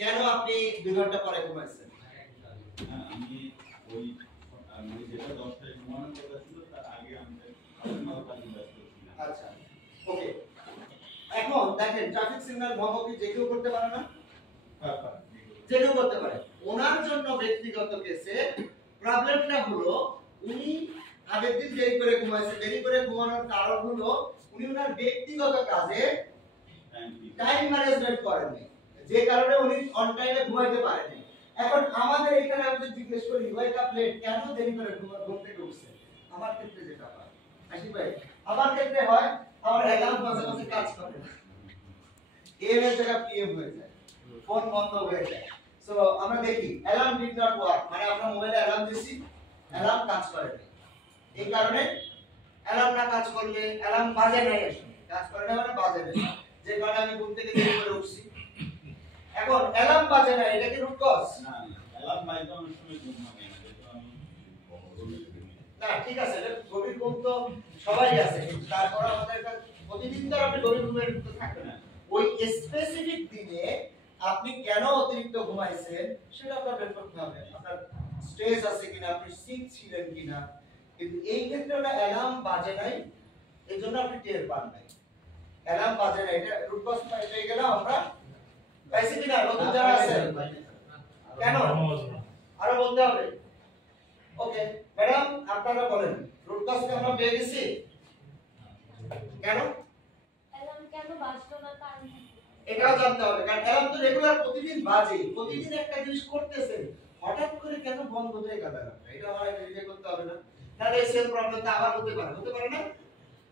কেন আপনি 2 ঘন্টা পরে ঘুমাইছেন? আমি ওই আমি যেটা 10টায় ঘুমানোর কথা ছিল তার আগে আমি কাজে ব্যস্ত ছিলাম। আচ্ছা ওকে, এখন দেখেন ট্রাফিক সিগন্যাল ভঙ্গ কি যে কেউ করতে পারে না? যে কেউ করতে পারে। ওনার জন্য ব্যক্তিগত কেসে প্রবলেমটা হলো উনি আগের দিন দেরি করে ঘুমাইছে। দেরি করে ঘুমানোর কারণ হলো উনি ওনার ব্যক্তিগত কাজে টাইম ম্যানেজমেন্ট করেননি, যে কারণে উনি অন টাইমে ঘুমাইতে পারেননি। এখন আমাদের এখানে আমি যদি জিজ্ঞেস করি ওয়েক আপ লেট, কেন দেরি করে ঘুম থেকে উঠছে, আমার ক্ষেত্রে যেটা হয় আশিক ভাই, আমার ক্ষেত্রে হয় আমার অ্যালার্ম মাঝে মাঝে কাজ করে না, এম এর জায়গা পিএম হয়ে যায়, ফোন বন্ধ হয়ে যায়। সো আমরা দেখি অ্যালার্ম ডিড নট ওয়ার্ক, মানে আমরা মোবাইলে অ্যালার্ম দিছি, অ্যালার্ম কাজ করে না। এই কারণে অ্যালার্ম না কাজ করলে অ্যালার্ম বাজে নাই, আসলে কাজ করে না মানে বাজে না, যে কারণে আমি ঘুম থেকে দেরি করে উঠছি। এখন অ্যালার্ম বাজে না, এটা কি রুট কজ? না অ্যালার্ম বাজে অনেক সময় ঘুম ভাঙে না, যেহেতু আমি না ঠিক আছে, এটা গভীর ঘুম তো সবারই আছে, কিন্তু তারপর আমাদের প্রতিদিন তো আপনি গভীর ঘুমের ভিতরে থাকেন না। ওই স্পেসিফিক দিনে আপনি কেন অতিরিক্ত ঘুমাইছেন সেটা আপনার বের করতে হবে, আপনার স্ট্রেস আছে কিনা, আপনি সিক ছিলেন কিনা। কিন্তু এই ক্ষেত্রে ওটা অ্যালার্ম বাজে নাই, এজন্য আপনি টের পান নাই। অ্যালার্ম বাজে নাই, এটা রুট কজ পেয়ে গেলাম আমরা। পাইছি কিনা নতুন যারা আছেন? কেন আরো বলতে হবে? ওকে ম্যাডাম আপনারা বলেন রুট কজ কি আমরা পেয়ে গেছি? কেন অ্যালার্ম কেন বাজলো না কারণ এটাও জানতে হবে, কারণ অ্যালার্ম তো রেগুলার প্রতিদিন বাজে, প্রতিদিন একটা জিনিস করতেছেন, হঠাৎ করে কেন বন্ধ হয়ে গেল অ্যালার্মটা, এটা আমার আইডেন্টিফাই করতে হবে না? তাহলে এই সেম প্রবলেমটা আবার হতে পারে না?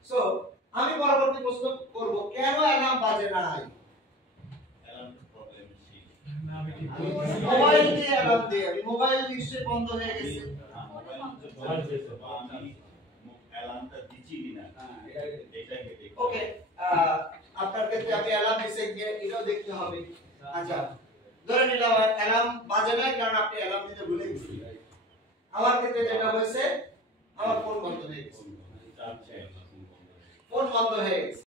সো আমি পরবর্তী প্রশ্ন করব, কেন অ্যালার্ম বাজে না? অ্যালার্ম প্রবলেম ছিল মোবাইল দিয়ে অ্যালার্ম দিয়ে, আমি মোবাইল নিশ্চয়ই বন্ধ হয়ে গেছে। আমি অ্যালার্মটা দিচ্ছি কিনা এটাকে দেখি। ওকে আপনার ক্ষেত্রে আপনি অ্যালার্ম দিয়েছে গিয়ে এটাও দেখতে হবে। আচ্ছা ধরে নিলাম অ্যালার্ম বাজে না কারণ আপনি অ্যালার্ম দিতে ভুলে গেছেন। আমার ক্ষেত্রে যেটা হয়েছে আমার ফোন বন্ধ হয়ে গেছে, ফোন বন্ধ হয়ে গেছে।